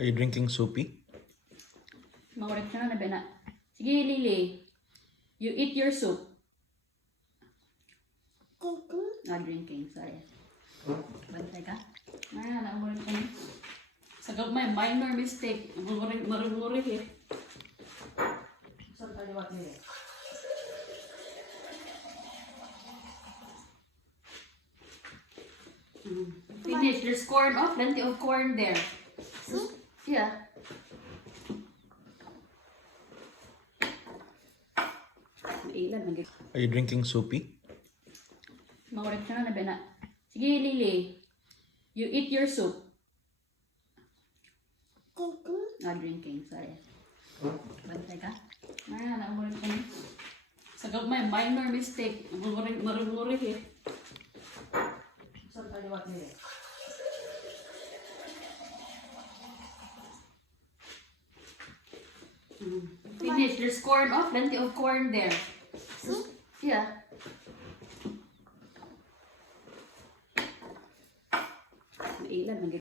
Are you drinking soupy? Maurek ka na na. Sige, Lily. You eat your soup. Not drinking, sorry. Bantay ka? Naumurek ka na. Sagap may minor mistake. Marumurek eh. Saan taliwat nila? Finish. There's corn. Oh, plenty of corn there. Yeah. Are you drinking soupy? Maurek ka na na. Sige, Lily. You eat your soup. Not drinking, sorry. Bantay ka? Naumurek ka na. Sagap may minor mistake. Marumurek eh. Saan taliwat nila? Finish. There's corn. Oh, plenty of corn there. Yeah. Mailan.